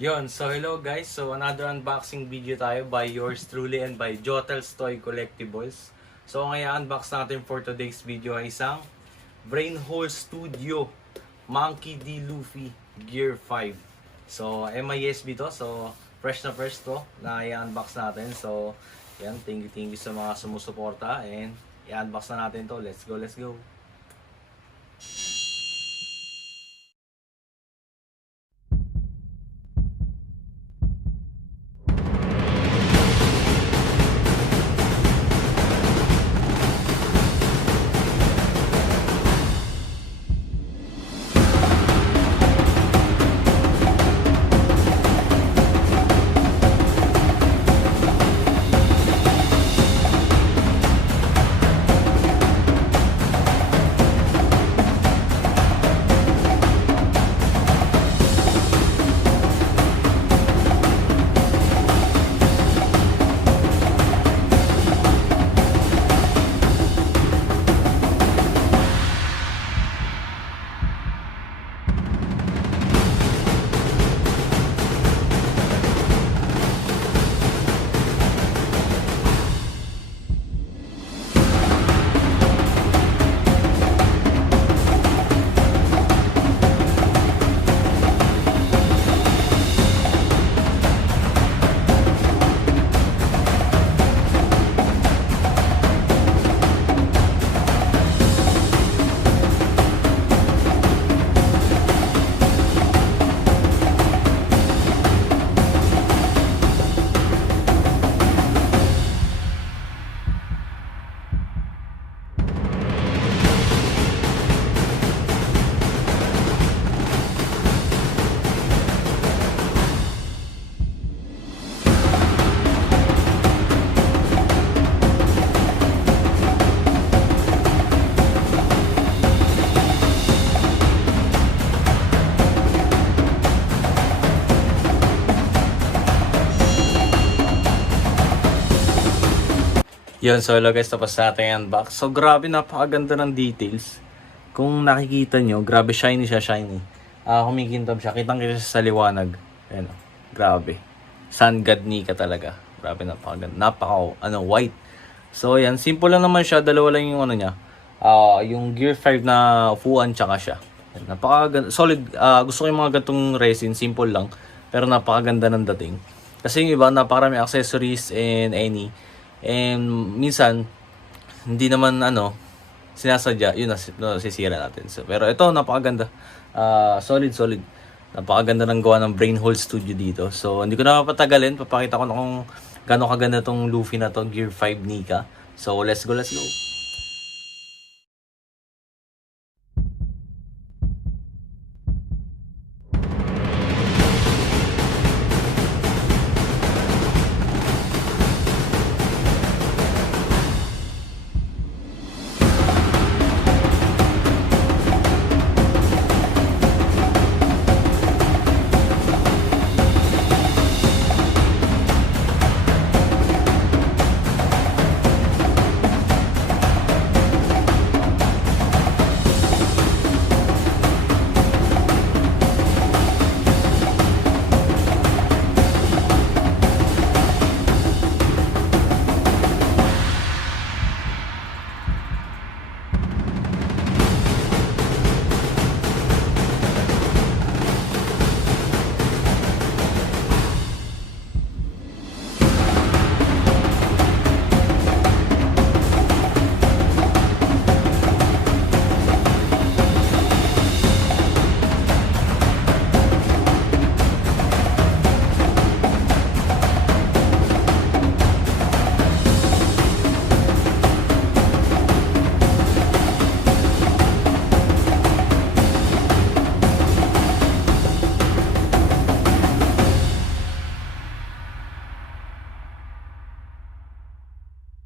So hello guys. So another unboxing video tayo by yours truly and by Jotel's Toy Collectibles. So ang i-unbox natin for today's video ay isang Brainhole Studio Monkey D. Luffy Gear 5. So MISB to. So fresh to na i-unbox natin. So yan, thank you sa mga sumusuporta and i-unbox na natin to. Let's go. So hello guys, tapos sa ating unbox. So grabe, napakaganda ng details. Kung nakikita nyo, grabe shiny siya, shiny. Kumikintab siya, kitang-kita siya sa liwanag. Ayan, grabe. Sun God Nika talaga. Grabe, napakaganda. White. So ayan, simple lang naman siya, dalawa lang yung niya. Yung Gear 5 na upuan tsaka siya. Ayan, napakaganda, solid. Gusto ko yung mga gantong resin, simple lang. Pero napakaganda ng dating. Kasi yung iba, napakarami accessories and And minsan, hindi naman sinasadya, yun nasisira natin. So, pero ito, napakaganda. Solid. Napakaganda ng gawa ng Brainhole Studio dito. So, hindi ko na mapatagalin. Papakita ko na kung gano'ng kaganda tong Luffy na to, Gear 5 Nika. So, let's go.